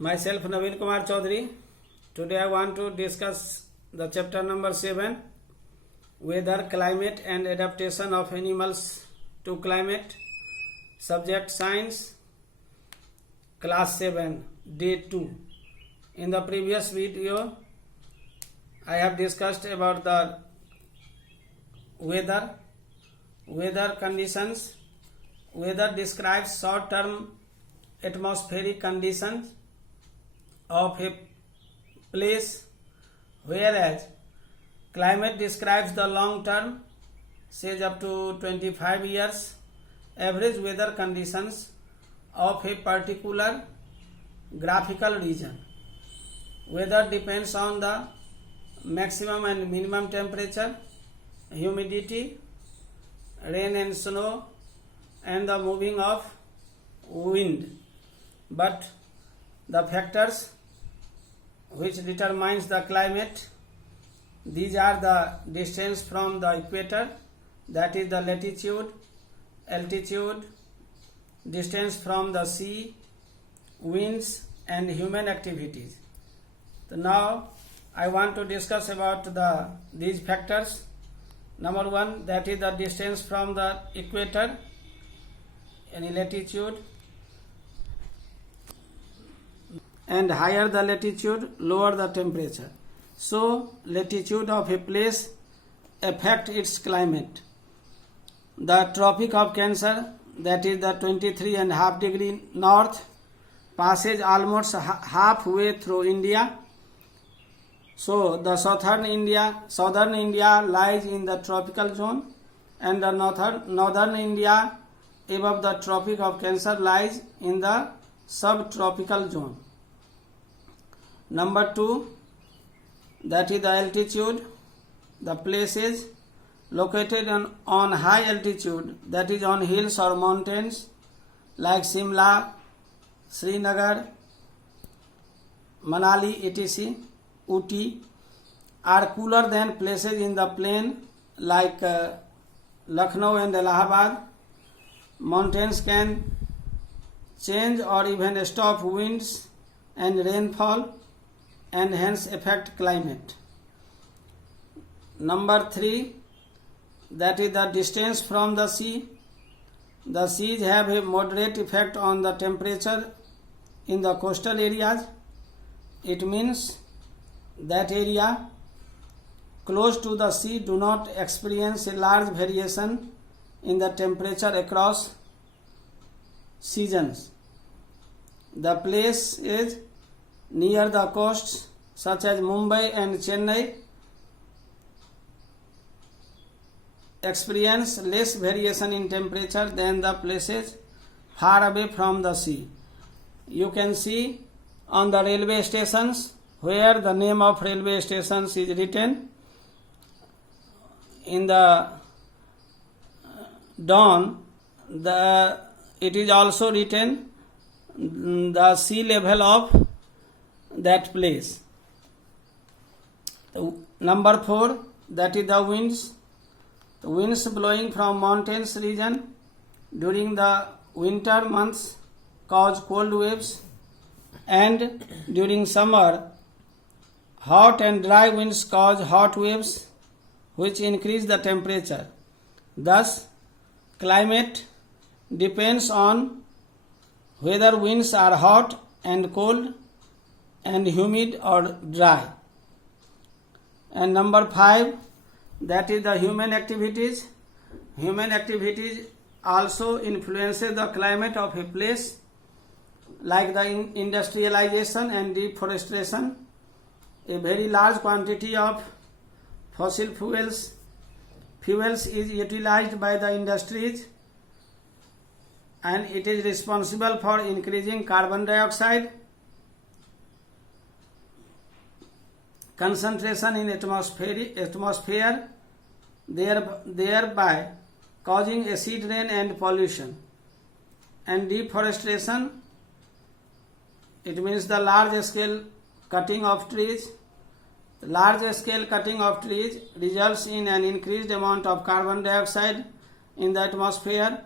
Myself Naveen Kumar Chaudhary. Today I want to discuss the chapter number 7, Weather, Climate and Adaptation of Animals to Climate. Subject Science, Class 7, Day 2. In the previous video, I have discussed about the weather conditions. Weather describes short-term atmospheric conditions of a place, whereas climate describes the long term, says up to 25 years, average weather conditions of a particular graphical region. Weather depends on the maximum and minimum temperature, humidity, rain and snow, and the moving of wind. But the factors which determines the climate, these are the distance from the equator, that is the latitude, altitude, distance from the sea, winds and human activities. So now I want to discuss about these factors. Number one, that is the distance from the equator, any latitude, and higher the latitude, lower the temperature. So latitude of a place affect its climate. The Tropic of Cancer, that is the 23.5 degree north, passes almost halfway through India. So the southern India lies in the tropical zone, and the northern India above the Tropic of Cancer lies in the subtropical zone. Number two, that is the altitude. The places located on high altitude, that is on hills or mountains like Shimla, Srinagar, Manali, etc., Ooty, are cooler than places in the plain like Lucknow and Allahabad. Mountains can change or even stop winds and rainfall and hence affect climate. Number three, that is the distance from the sea. The seas have a moderate effect on the temperature in the coastal areas. It means that area close to the sea do not experience a large variation in the temperature across seasons. The place is near the coasts such as Mumbai and Chennai experience less variation in temperature than the places far away from the sea. You can see on the railway stations where the name of railway stations is written. In the dawn, it is also written the sea level of that place. Number four, that is the winds. The winds blowing from mountains region during the winter months cause cold waves, and during summer hot and dry winds cause hot waves which increase the temperature. Thus, climate depends on whether winds are hot and cold and humid or dry. And number five, that is the human activities. Human activities also influences the climate of a place, like the industrialization and deforestation. A very large quantity of fossil fuels is utilized by the industries, and it is responsible for increasing carbon dioxide concentration in atmosphere, thereby causing acid rain and pollution. And deforestation, it means the large scale cutting of trees. Large scale cutting of trees results in an increased amount of carbon dioxide in the atmosphere.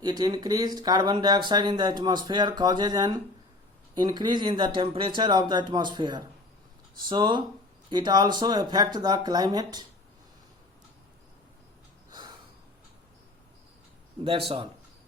It increased carbon dioxide in the atmosphere causes an increase in the temperature of the atmosphere. So it also affect the climate. That's all.